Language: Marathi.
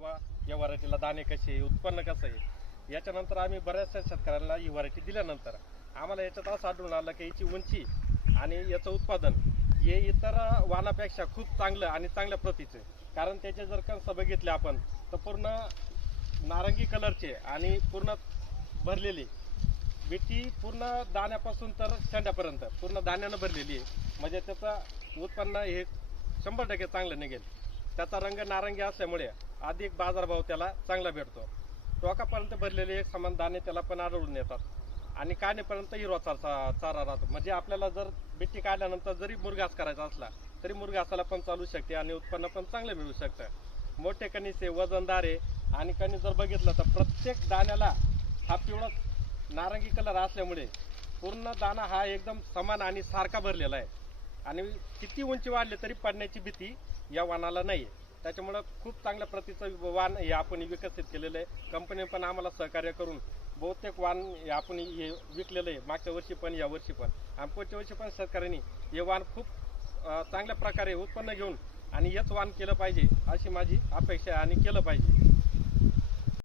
किंवा या व्हरायटीला दाणे कसे आहे, उत्पन्न कसं आहे, याच्यानंतर आम्ही बऱ्याचशा शेतकऱ्यांना ही व्हरायटी दिल्यानंतर आम्हाला याच्यात असं आढळून आलं की याची उंची आणि याचं उत्पादन हे इतर वाणापेक्षा खूप चांगलं आणि चांगल्या प्रतीचं आहे. कारण त्याचे जर कणस बघितले आपण तर पूर्ण नारंगी कलरचे आणि पूर्ण भरलेली बिटी, पूर्ण दाण्यापासून तर शेंड्यापर्यंत पूर्ण दाण्यानं भरलेली आहे. म्हणजे त्याचं उत्पन्न हे 100% चांगलं निघेल. त्याचा रंग नारंगी असल्यामुळे अधिक बाजारभाव त्याला चांगला भेटतो. टोकापर्यंत भरलेले एक समान दाणे त्याला पण आढळून येतात आणि काढणीपर्यंत हिरवा चारा राहतो. म्हणजे आपल्याला जर बिट्टी काढल्यानंतर जरी मुरघास करायचा असला तरी मुरघासाला पण चालू शकते आणि उत्पन्न पण चांगलं मिळू शकतं. मोठे कणीस आहे, वजनदार आहे आणि कणीस जर बघितलं तर प्रत्येक दाण्याला हा पिवळा नारंगी कलर असल्यामुळे पूर्ण दाणा हा एकदम समान आणि सारखा भरलेला आहे आणि किती उंची वाढली तरी पडण्याची भीती या वाणाला नाही आहे. त्याच्यामुळं खूप चांगल्या प्रतीचं वाण हे आपण विकसित केलेलं आहे. कंपनी पण आम्हाला सहकार्य करून बहुतेक वाण हे आपण हे विकलेलं आहे, मागच्या वर्षी पण या वर्षी पण आणि पुढच्या वर्षी पण शेतकऱ्यांनी हे वाण खूप चांगल्या प्रकारे उत्पन्न घेऊन आणि हेच वाण केलं पाहिजे अशी माझी अपेक्षा आहे आणि केलं पाहिजे.